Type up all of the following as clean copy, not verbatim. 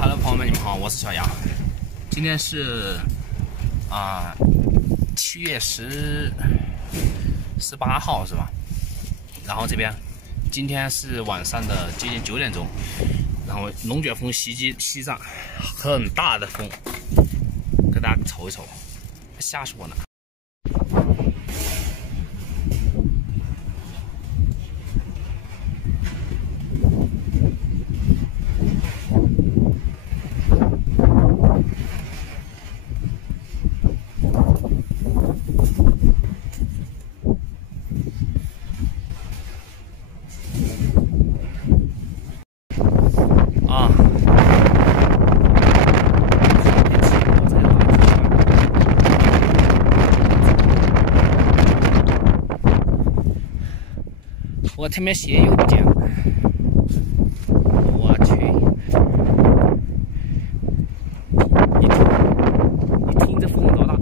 Hello， 朋友们，你们好，我是小杨。今天是7月18号是吧？然后这边今天是晚上的接近9点钟，然后龙卷风袭击西藏，很大的风，给大家瞅一瞅，吓死我了。我他妈鞋又不见了，我去！你听这风多大？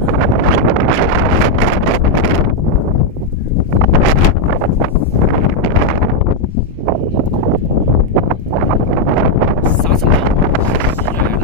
沙尘暴袭来了。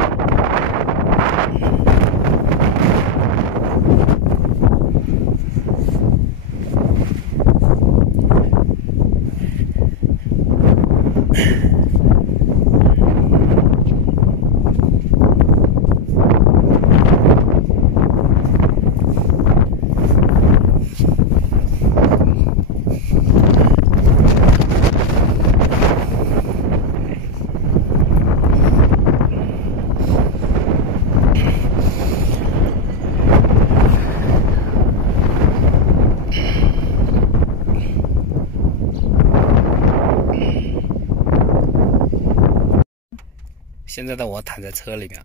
现在的我躺在车里面，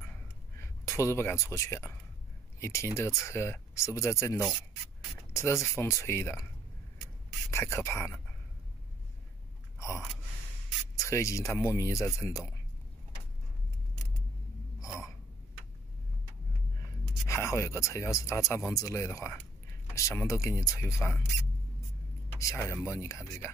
兔子不敢出去。你听这个车是不是在震动？这都是风吹的，太可怕了。车已经它莫名在震动。还好有个车，要是搭帐篷之类的话，什么都给你吹翻，吓人不？你看这个。